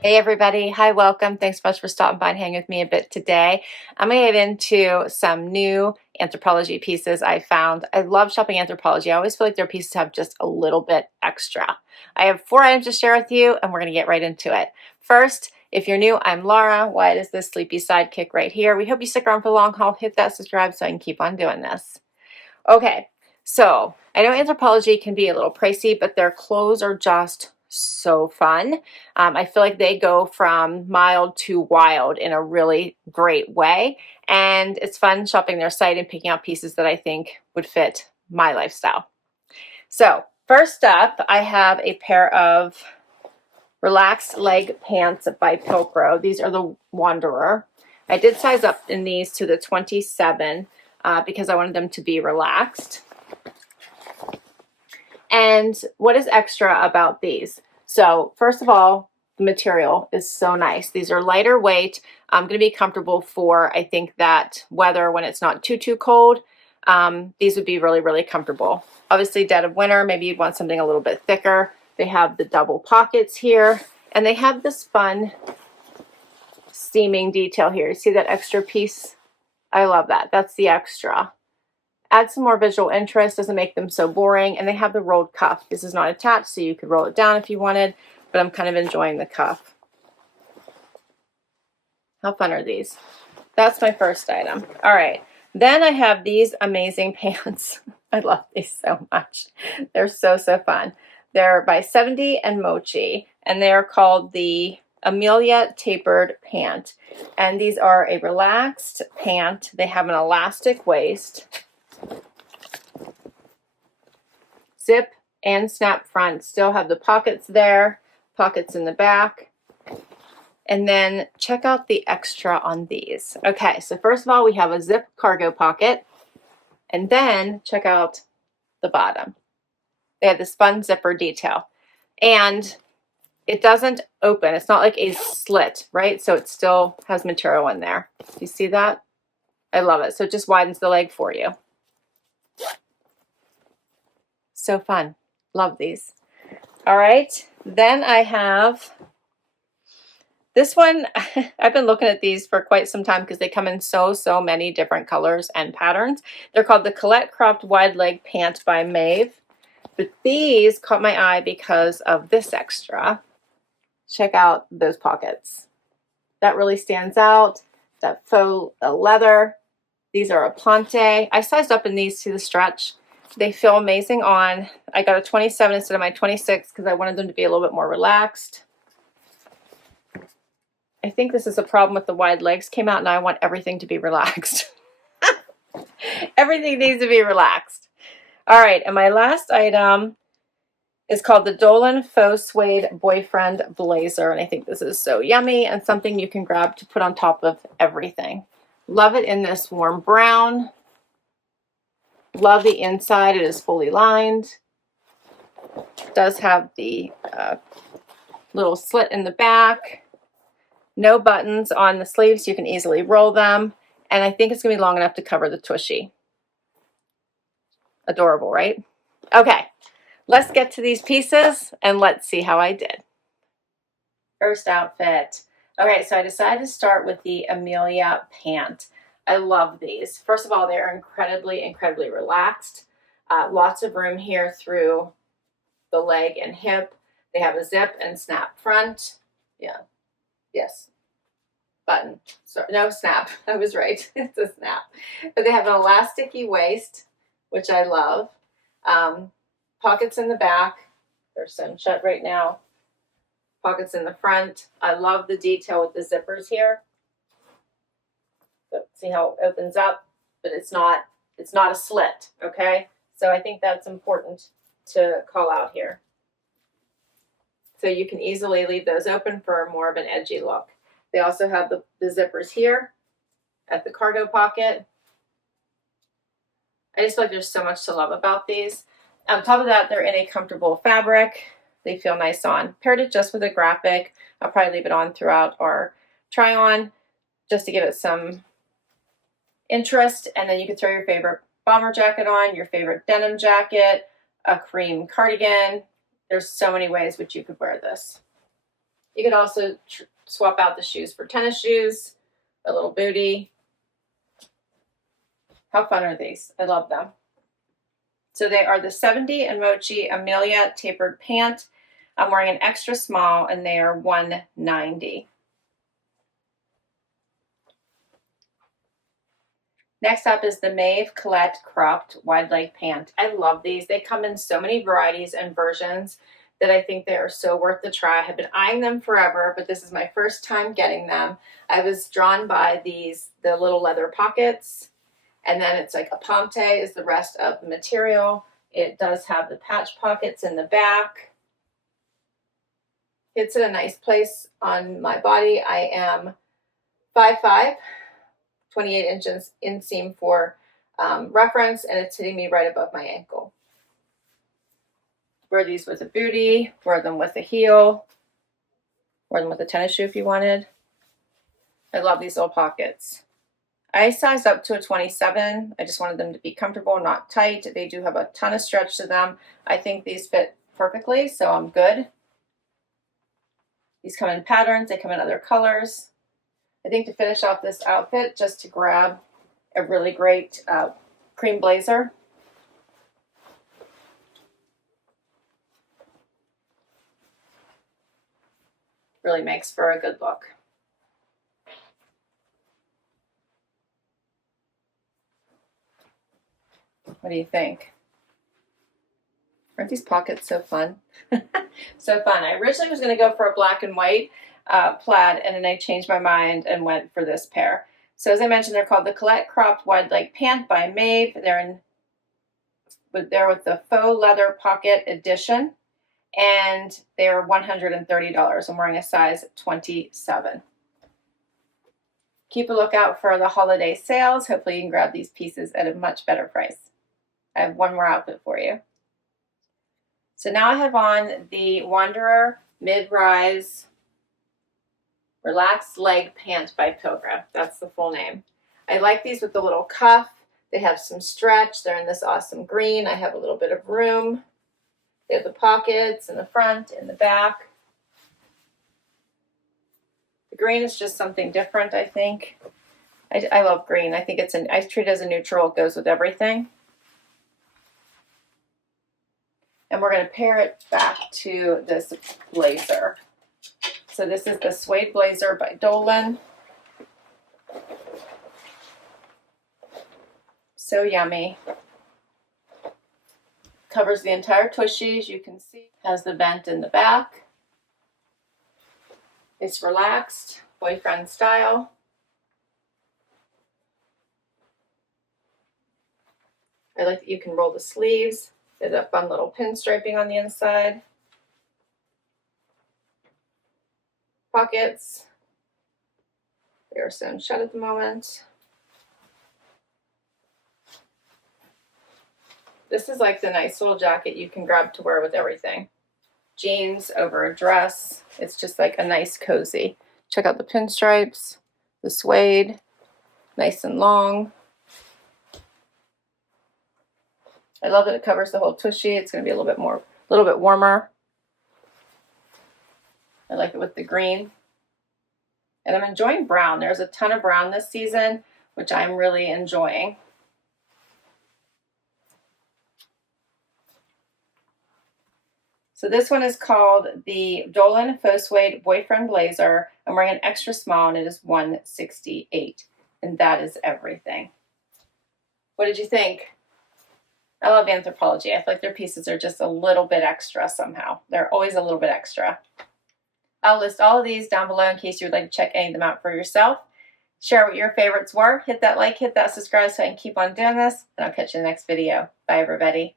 Hey everybody, hi, welcome. Thanks so much for stopping by and hanging with me a bit today. I'm going to get into some new Anthropologie pieces I found. I love shopping Anthropologie. I always feel like their pieces have just a little bit extra. I have 4 items to share with you and we're going to get right into it. First, if you're new, I'm Laura. Wyatt is this sleepy sidekick right here. We hope you stick around for the long haul. Hit that subscribe so I can keep on doing this. Okay, so I know Anthropologie can be a little pricey, but their clothes are just so fun. I feel like they go from mild to wild in a really great way. And it's fun shopping their site and picking out pieces that I think would fit my lifestyle. So first up, I have a pair of relaxed leg pants by Pilcro. These are the Wanderer. I did size up in these to the 27 because I wanted them to be relaxed. And what is extra about these? So first of all, the material is so nice. These are lighter weight. Going to be comfortable for, I think, that weather when it's not too cold. These would be really, really comfortable. Obviously, dead of winter, maybe you'd want something a little bit thicker. They have the double pockets here, and they have this fun steaming detail here. See that extra piece? I love that. That's the extra. Add some more visual interest, doesn't make them so boring, and they have the rolled cuff. This is not attached, so you could roll it down if you wanted, but I'm kind of enjoying the cuff. How fun are these? That's my first item. All right, then I have these amazing pants. I love these so much. They're so fun. They're by 70 and Mochi, and they're called the Amelia Tapered Pant. And these are a relaxed pant. They have an elastic waist, zip and snap front, still have the pockets there, pockets in the back. And then check out the extra on these. Okay, so first of all, we have a zip cargo pocket, and then check out the bottom. They have this fun zipper detail, and it doesn't open. It's not like a slit, right? So it still has material in there. Do you see that? I love it. So it just widens the leg for you. So fun. Love these. All right. Then I have this one. I've been looking at these for quite some time because they come in so many different colors and patterns. They're called the Colette Cropped Wide Leg Pant by Maeve. But these caught my eye because of this extra. Check out those pockets. That really stands out. That faux leather. These are a plante. I sized up in these to the stretch. They feel amazing on. I got a 27 instead of my 26 because I wanted them to be a little bit more relaxed. I think this is a problem with the wide legs came out, and I want everything to be relaxed. Everything needs to be relaxed. All right, and my last item is called the Dolan Faux Suede Boyfriend Blazer, and I think this is so yummy and something you can grab to put on top of everything. Love it in this warm brown. Love the inside. It is fully lined. It does have the little slit in the back. No buttons on the sleeves, so you can easily roll them. And I think it's going to be long enough to cover the tushy. Adorable, right? Okay, let's get to these pieces and let's see how I did. First outfit. Okay, so I decided to start with the Amelia pant. I love these. First of all, they're incredibly relaxed. Lots of room here through the leg and hip. They have a zip and snap front. Yeah. Yes. Button. So, no, snap. I was right. It's a snap. But they have an elasticy waist, which I love. Pockets in the back. They're sewn shut right now. Pockets in the front. I love the detail with the zippers here. So see how it opens up, but it's not a slit, okay? So I think that's important to call out here. So you can easily leave those open for more of an edgy look. They also have the zippers here at the cargo pocket. I just feel like there's so much to love about these. On top of that, they're in a comfortable fabric. They feel nice on. Paired it just with a graphic. I'll probably leave it on throughout our try on just to give it some interest. And then you can throw your favorite bomber jacket on, your favorite denim jacket, a cream cardigan. There's so many ways which you could wear this. You could also swap out the shoes for tennis shoes, a little booty. How fun are these? I love them. So they are the 70 and Mochi Amelia tapered pant. I'm wearing an extra small and they are $190. Next up is the Maeve Colette cropped wide leg pant. I love these. They come in so many varieties and versions that I think they are so worth the try. I have been eyeing them forever, but this is my first time getting them. I was drawn by these, the little leather pockets, and then it's like a pompe is the rest of the material. It does have the patch pockets in the back. It's at a nice place on my body. I am 5'5", 28 inches inseam for reference, and it's hitting me right above my ankle. Wear these with a booty, wear them with a heel, wear them with a tennis shoe if you wanted. I love these little pockets. I sized up to a 27. I just wanted them to be comfortable, not tight. They do have a ton of stretch to them. I think these fit perfectly, so I'm good. These come in patterns, they come in other colors. I think to finish off this outfit, just to grab a really great cream blazer. Really makes for a good look. What do you think? Aren't these pockets so fun? So fun. I originally was going to go for a black and white plaid, and then I changed my mind and went for this pair. So as I mentioned, they're called the Colette Cropped Wide Leg Pant by Maeve. They're with the faux leather pocket edition, and they are $130. I'm wearing a size 27. Keep a lookout for the holiday sales. Hopefully you can grab these pieces at a much better price. I have one more outfit for you. So now I have on the Wanderer Mid-Rise Relaxed Leg Pant by Pilgrim. That's the full name. I like these with the little cuff. They have some stretch. They're in this awesome green. I have a little bit of room. They have the pockets in the front, in the back. The green is just something different, I think. I love green. I think I treat it as a neutral. It goes with everything. And we're going to pair it back to this blazer. So this is the suede blazer by Dolan. So yummy. Covers the entire tushy, as you can see. Has the vent in the back. It's relaxed, boyfriend style. I like that you can roll the sleeves. There's a fun little pinstriping on the inside. Pockets. They are sewn shut at the moment. This is like the nice little jacket you can grab to wear with everything. Jeans over a dress. It's just like a nice cozy. Check out the pinstripes, the suede, nice and long. I love that it covers the whole tushy. It's going to be a little bit warmer. I like it with the green. And I'm enjoying brown. There's a ton of brown this season, which I'm really enjoying. So this one is called the Dolan Faux Suede Boyfriend Blazer. I'm wearing an extra small and it is $168. And that is everything. What did you think? I love Anthropologie. I feel like their pieces are just a little bit extra somehow. They're always a little bit extra. I'll list all of these down below in case you would like to check any of them out for yourself. Share what your favorites were. Hit that like, hit that subscribe so I can keep on doing this. And I'll catch you in the next video. Bye, everybody.